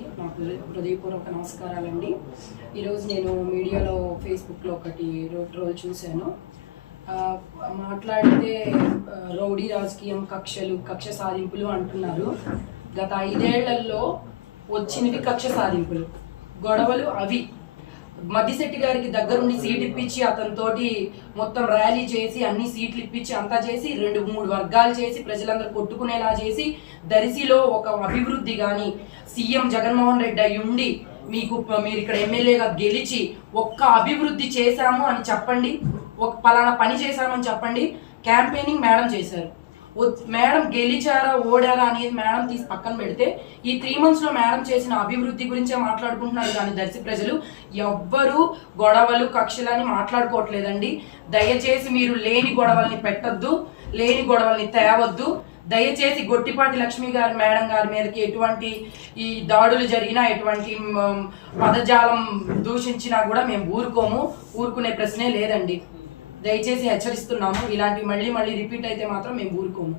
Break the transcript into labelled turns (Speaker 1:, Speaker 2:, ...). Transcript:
Speaker 1: హృదయ- హృదయపూర్వక నమస్కారాలండి. ఈరోజు నేను మీడియాలో ఫేస్బుక్లో ఒకటి రో- చూశాను. మాట్లాడితే రౌడీ రాజకీయం కక్షలు కక్ష సాధింపులు అంటున్నారు. గత ఐదేళ్ళలో వచ్చినవి కక్ష సాధింపులు గొడవలు అవి. మద్దిశెట్టి గారికి దగ్గరుండి సీట్ ఇప్పించి అతనితోటి మొత్తం ర్యాలీ చేసి అన్ని సీట్లు ఇప్పించి అంతా చేసి రెండు మూడు వర్గాలు చేసి ప్రజలందరూ కొట్టుకునేలా చేసి దరిసిలో ఒక అభివృద్ధి కానీ సీఎం జగన్మోహన్ రెడ్డి అయి ఉండి మీకు మీరు ఇక్కడ ఎమ్మెల్యేగా గెలిచి ఒక్క అభివృద్ధి చేశాము అని చెప్పండి ఒక పలానా పని చేశామని చెప్పండి క్యాంపెయినింగ్ మేడం చేశారు. మేడం గెలిచారా ఓడారా అనేది మేడం తీసి పక్కన పెడితే ఈ త్రీ మంత్స్లో మేడం చేసిన అభివృద్ధి గురించే మాట్లాడుకుంటున్నారు కానీ దర్శి ప్రజలు. ఎవ్వరూ గొడవలు కక్షలని మాట్లాడుకోవట్లేదండి. దయచేసి మీరు లేని గొడవల్ని పెట్టొద్దు లేని గొడవల్ని తేవద్దు. దయచేసి గొట్టిపాటి లక్ష్మి గారి మేడం గారి మీదకి ఎటువంటి ఈ దాడులు జరిగినా ఎటువంటి పదజాలం దూషించినా కూడా మేము ఊరుకోము. ఊరుకునే ప్రశ్నే లేదండి. దయచేసి హెచ్చరిస్తున్నాము. ఇలాంటి మళ్ళీ మళ్ళీ రిపీట్ అయితే మాత్రం మేము ఊరుకోము.